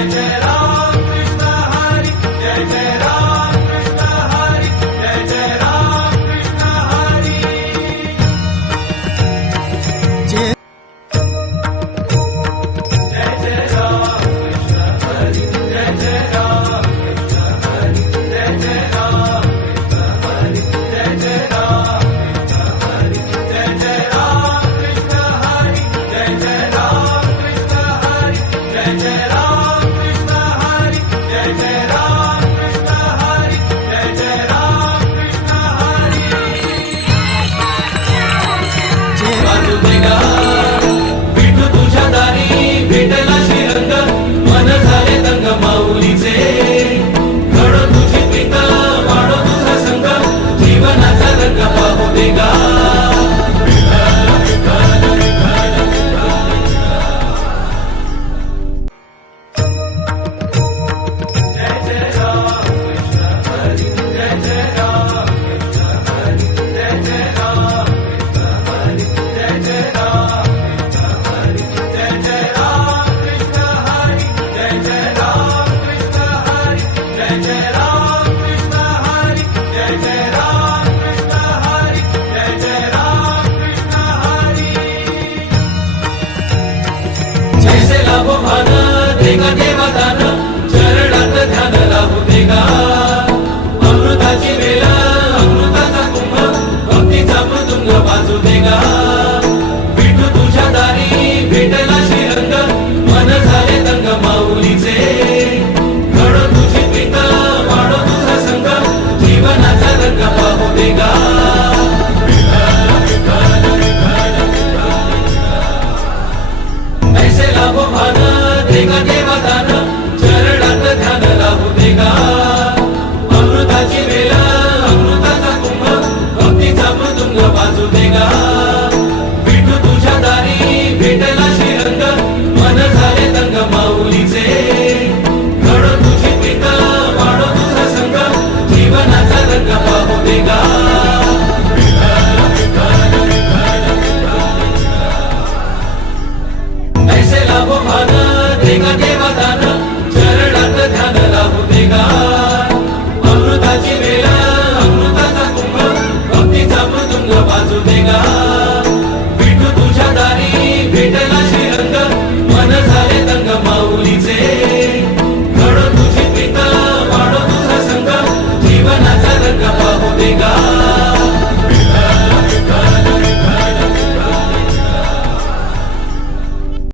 Eterna. 야. लावो मान देगा देवदान चरणात अमृताची वेला अमृताचा कुंभ भक्तीचा मृदुंग वाजू देगा. love.